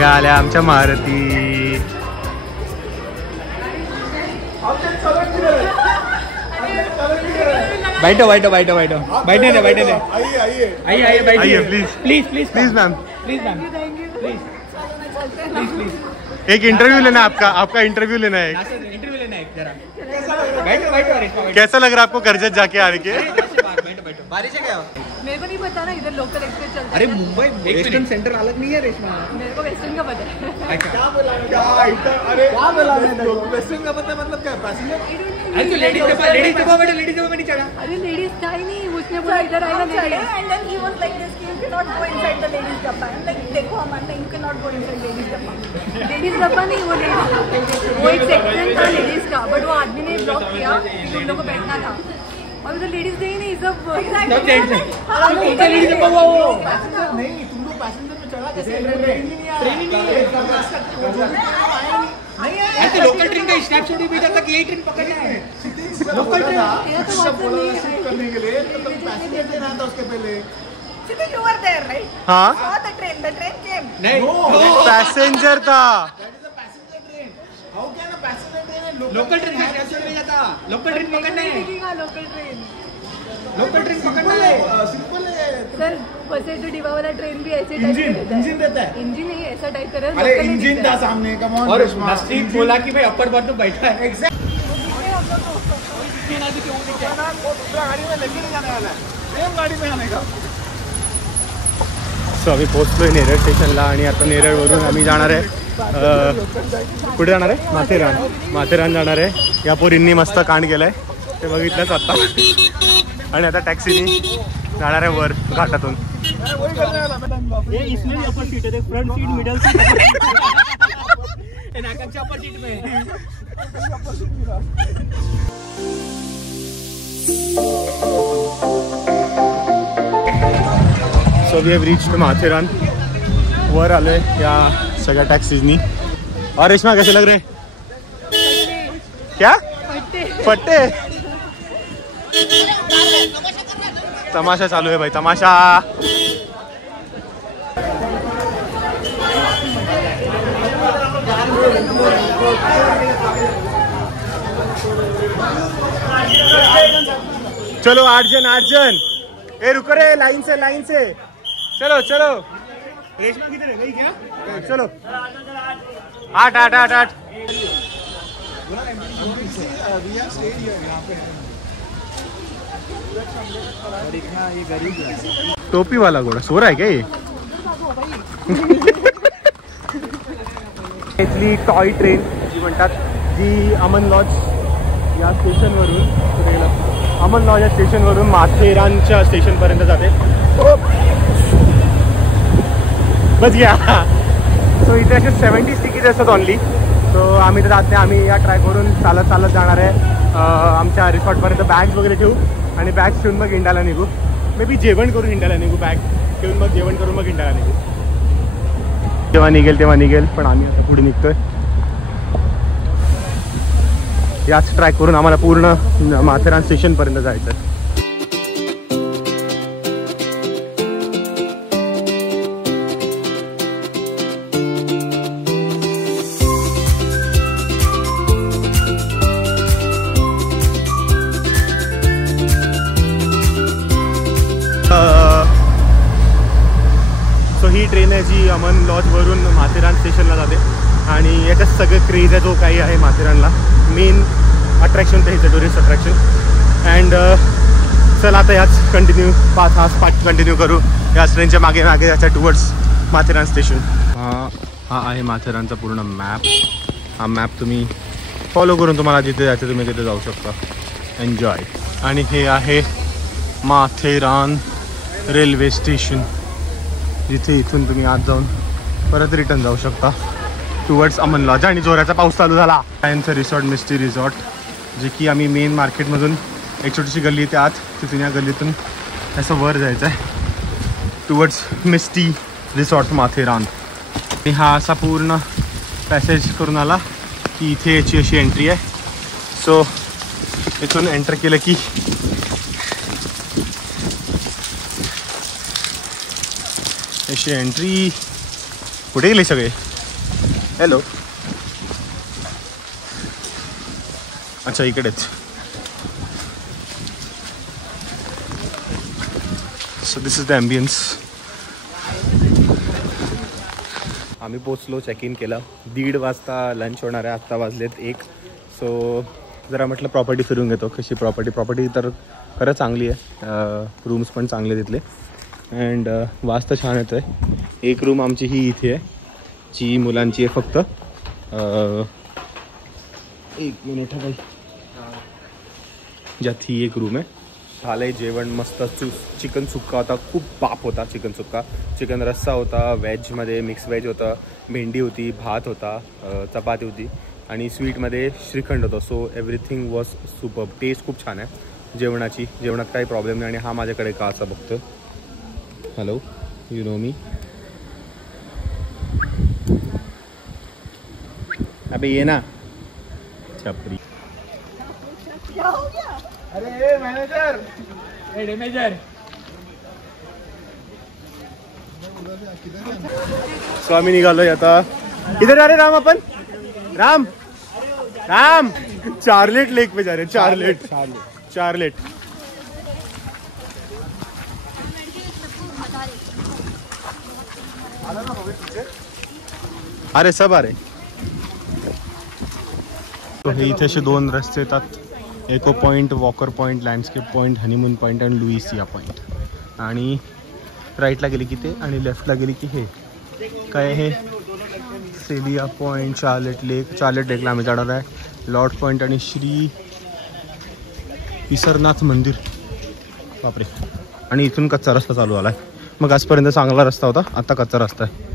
या आल्या आमच्या मारुती. बैठो बैठो बैठो बैठो बैठे नहीं बैठे नहीं. आइए आइए बैठिए please please please please ma'am, please ma'am please please. एक इंटरव्यू लेना है आपका, आपका इंटरव्यू लेना है. इंटरव्यू लेना है जरा. बैठो बैठो रेशमा. कैसा लग रहा है आपको कर्जत जाके आने के? बैठो बैठो. बारिश है क्या? मेरे को नहीं पता ना, इधर लोकल एक्सप्रेस चलता है. अरे मुंबई वेस्टर्न सेंटर अलग नहीं है रेशमा. मेरे को वेस्टर्न का पता है. क्या बोला वेस्टर्न का मतलब क्या पैसेंजर? अरे तो लेडीज डब्बा बेटा लेडीज डब्बा में नहीं चढ़ा. अरे लेडीज था ही नहीं, उसने बोला इधर आएगा ladies. And then he was like this, you cannot go inside the ladies डब्बा. I'm like देखो हमारे you cannot go inside ladies डब्बा. लेडीज डब्बा नहीं, वो लेडीज, वो एक सेक्शन था लेडीज का, बट वो आदमी ने ब्लॉक किया कि तुम लोग को बैठना था. और उधर लेडीज थे ही नहीं, सब लेडीज डब्बा वो नहीं, तुम लोग पैसेंजर में चढ़ा कैसे? ट्रेन ही नहीं है. ऐसे लोकल ट्रेन का स्नैप छोड़ी भी तक यही ट्रेन पकड़ना है. लोकल ट्रेन शिफ्ट करने के लिए तो तुम पैसेंजर ट्रेन आता उसके पहले. Sitting you were there, right? हाँ, Saw the train came. नहीं पैसेंजर था. That is a passenger train. How can a passenger train and local train का स्नैप छोड़ नहीं जाता. लोकल ट्रेन पकड़ना है. Local train. लोकल ट्रेन पकड़ना है. सिंपल है. सर बसे तो डिब्बा वाला ट्रेन भी ऐसे टाइप इंजन देता है. इंजन नहीं ऐसा टाइप कर रहा है. अरे इंजन था सामने. Come on. और नस्रीन बोला कि भाई अपर बर्थ में बैठा है. एग्जैक्ट. गाड़ी में लेके नहीं जाने वाला है. सेम गाड़ी में आने का. सो आम्ही पोहोचलोय नेरळ स्टेशनला आणि आता नेरळवरून आम्ही जाणार आहे कुठे जाणार आहे? माथेरान. माथेरान जाणार आहे. या पोरींनी मस्त कांड केलंय ते बघितलंच आता. आणि आता टॅक्सीनी जाणार आहे वर घाटातून. ये इसमें अपर सीट है, front seat middle seat Akanksha upper seat में. So we have reached Matheran. वर आलोय या सगळ्या टॅक्सीजनी. और रेशमा कैसे लग रहे? क्या फट्टे? तमाशा चालू है भाई, तमाशा. चलो 8 जन. ए रुको रे, लाइन से. चलो रेशमा किधर है? गई क्या? चलो 8. टोपी वाला घोड़ा सो रहा है क्या ये? इथली टॉय ट्रेन जी म्हणतात जी अमन लॉज या स्टेशनवरून अमन लॉज या स्टेशनवरून माथेरानच्या स्टेशनपर्यंत जाते. बच गया. सो इथे असे 70 तिकीट असतात ऑनली. सो आम्ही तर जात नाही. आम्ही या ट्रॅकवरून चालत जाणार आहे आमच्या रिसॉर्टपर्यंत. बॅग्स वगैरे ठेवू आणि बॅग्स ठेवून मग इंडाला निघू. मे बी जेवण करून इंडाला निघू. बॅग ठेवून मग जेवण करून मग इंडाला निघू. जेव्हा निघेल पण आम्ही आता पुढे निघतोय. याच ट्रॅकवरून आम्हाला पूर्ण माथेरान स्टेशनपर्यंत जायचं आहे. सो ही ट्रेन आहे जी अमन लॉजवरून माथेरान स्टेशनला जाते. आणि याच्यात सगळं क्रेज आहे जो काही आहे माथेरानला. मेन अट्रॅक्शन तर हिचं टुरिस्ट अट्रॅक्शन. अँड चला आता याच कंटिन्यू पाच कंटिन्यू करू याच ट्रेनच्या मागे याच्या टुवर्ड्स माथेरान स्टेशन. हा आहे माथेरानचा पूर्ण मॅप. हा मॅप तुम्ही फॉलो करून तुम्हाला जिथे जायचं तुम्ही तिथे जाऊ शकता. एन्जॉय. आणि हे आहे माथेरान रेल्वे स्टेशन जिथे इथून तुम्ही आत जाऊन परत रिटर्न जाऊ शकता टुवर्ड्स अमन लॉज. आणि जोराचा पाऊस चालू झाला. यांचं रिसॉर्ट मिस्टी रिसॉर्ट जे की आम्ही मेन मार्केटमधून एक छोटीशी गल्ली येते आत तिथून या गल्लीतून असं वर जायचं आहे टुवर्ड्स मिस्टी रिसॉर्ट माथेरान. आणि हा असा पूर्ण पॅसेज करून आला की इथे याची अशी एंट्री आहे. सो इथून एंटर केलं की अशी एंट्री. कुठे गेले सगळे? हॅलो. अच्छा इकडेच. So this is the ambience. आम्ही पोचलो, चेक इन केलं. 1:30 वाजता लंच होणार आहे. आत्ता वाजलेत 1. सो जरा म्हटलं प्रॉपर्टी फिरून घेतो. कशी प्रॉपर्टी तर खरं चांगली आहे. रूम्स पण चांगले तिथले अँड वाजता छान येतो आहे. एक रूम आमची ही इथे आहे जी मुलांची आहे फक्त. एक मिनिट आहे ज्यात ही एक रूम आहे. झालं आहे जेवण मस्त. चिकन सुक्का होता, खूप बाप होता चिकन सुक्का. चिकन रस्सा होता, व्हेजमध्ये मिक्स व्हेज होतं, भेंडी होती, भात होता, चपाती होती आणि स्वीटमध्ये श्रीखंड होतं. So everything was super. Taste खूप छान आहे जेवणाची. जेवणात काही प्रॉब्लेम नाही. आणि हा माझ्याकडे का असं बघतो. हॅलो, यू नो मी. अबे ये ना छपरी. अरे मॅनेजर. सो आम्ही निघालोय आता. इधर आ रे राम. आपण राम चार्लेट लेक पे जा रहे. चार्लेट. अरे सब आ रे. तो हे इथे असे 2 रस्ते येतात. Echo point, walker point, landscape point, honeymoon point आणि लुईसिया पॉईंट. आणि राईटला गेली की ते आणि लेफ्टला गेली की हे काय हे सेलिया पॉईंट, चार्लेट लेकला आम्ही जाणार आहे. लॉर्ड पॉईंट आणि श्री ईसरनाथ मंदिर. बापरे. आणि इथून कच्चा रस्ता चालू झाला आहे. मग आजपर्यंत चांगला रस्ता होता, आता कच्चा रस्ता आहे.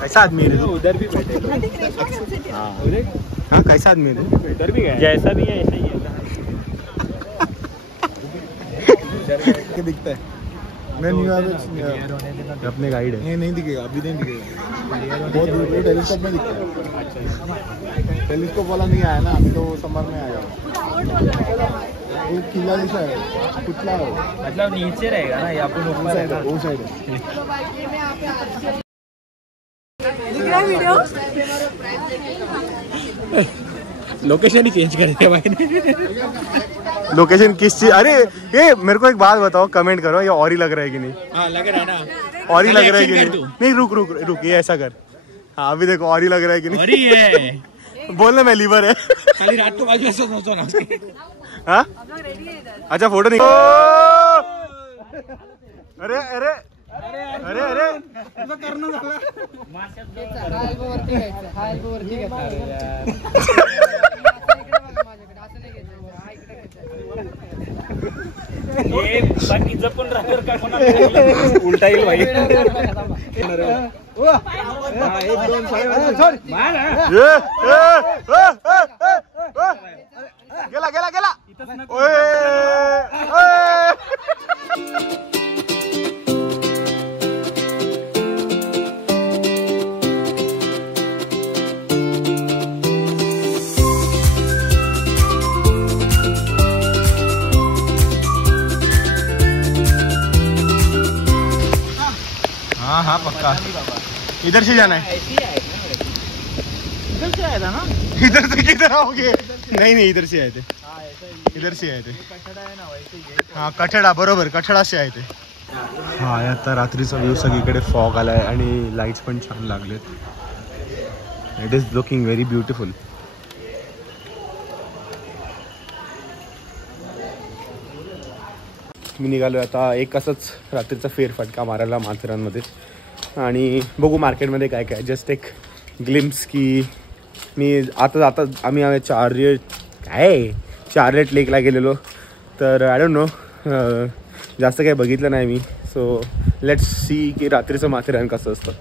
कैसा आदमी है? उधर भी हाँ कैसा आदमी है? उधर भी गया, जैसा भी है ऐसा ही है. क्या दिखता है? मैं न्यू अपने गाइड है. नहीं दिखेगा, अभी नहीं दिखेगा. बहुत दूर टेलीस्कोप में दिखता है. टेलीस्कोप वाला नहीं आया ना अभी, तो समर में आया. वो किला जैसा है, पुतला है. मतलब नीचे रहेगा ना या अपन ऊपर रहेगा? वो साइड है. वीडियो लोकेशन ही चेंज करेंगे भाई. लोकेशन किस चीज? अरे ये मेरे को एक बात बताओ, कमेंट करो, ये और ही लग रहा है कि नहीं? हाँ लग रहा है ना. और ही लग रहा है कि नहीं? नहीं रुक ये ऐसा कर. हाँ अभी देखो और ही लग रहा है कि नहीं? और ही है. बोलना मैं लीवर है. खाली रात को बाजू ऐसा सोचो ना. हाँ अच्छा फोटो नहीं. अरे ऐसा करना झाला. उलटा येईल भाई. गेला. हाँ पक्का. इधर से जाना है. इधर से आया था ना. इधर से किधर आओगे? नहीं इधर से आए थे. हाँ कठडा, बरोबर कठडा से आए थे. हा आता रात्रीचा व्ह्यू सगळीकडे फॉग आलाय आणि लाईट्स पण छान लागलेत. It is looking very beautiful. मी निघालो आता एक असंच रात्रीचा फेरफटका मारायला माथेरानमध्ये आणि बघू मार्केटमध्ये काय काय. जस्ट एक ग्लिम्स की मी आता आम्ही चार्लेट लेकला गेलेलो तर आय डोंट नो जास्त काही बघितलं नाही मी. सो लेट्स सी की रात्रीचं माथेरान कसं असतं.